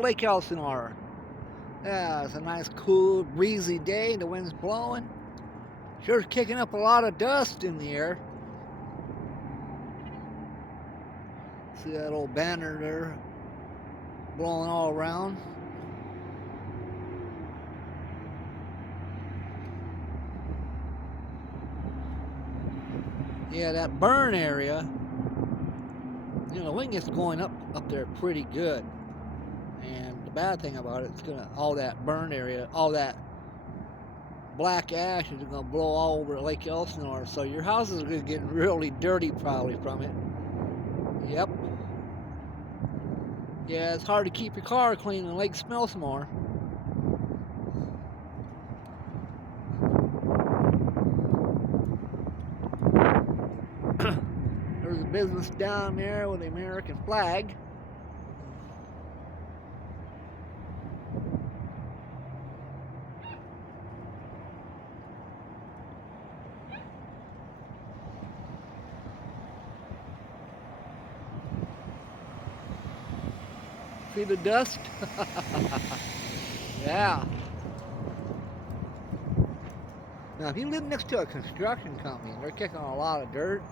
Lake Elsinore. Yeah, it's a nice, cool, breezy day. The wind's blowing. Sure kicking up a lot of dust in the air. See that old banner there blowing all around. Yeah, that burn area, you know, the wind gets going up there pretty good. And the bad thing about it, it's gonna, all that burn area, all that black ash is gonna blow all over Lake Elsinore. So your house is gonna get really dirty probably from it. Yep. Yeah, it's hard to keep your car clean and the lake smells more. There's a business down there with the American flag. See the dust? Yeah. Now, if you live next to a construction company and they're kicking a lot of dirt,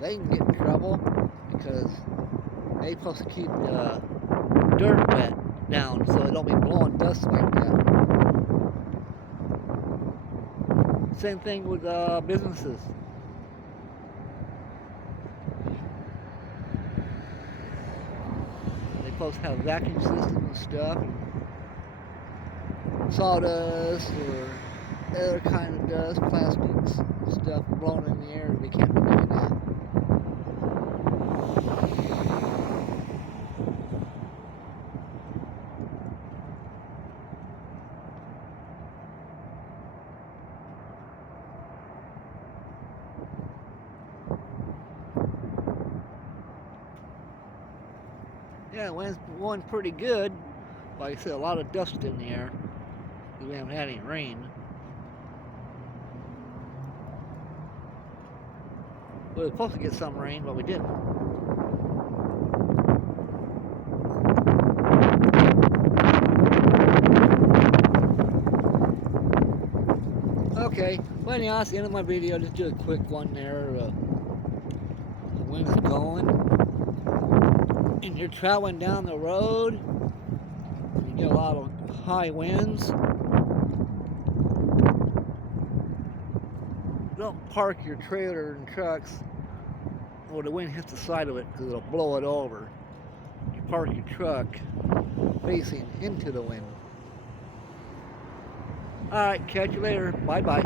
they can get in trouble because they're supposed to keep the dirt wet down so it don't be blowing dust like that. Same thing with businesses. They're supposed to have vacuum systems and stuff, sawdust or other kind of dust, plastics, stuff blown in the air. They can't be doing that. Yeah, the wind's blowing pretty good. Like I said, a lot of dust in the air. We haven't had any rain. We were supposed to get some rain, but we didn't. Okay, well anyhow, that's the end of my video. Just do a quick one there. The wind is going. And you're traveling down the road. You get a lot of high winds. Don't park your trailer and trucks where the wind hits the side of it because it'll blow it over. You park your truck facing into the wind. Alright, catch you later. Bye-bye.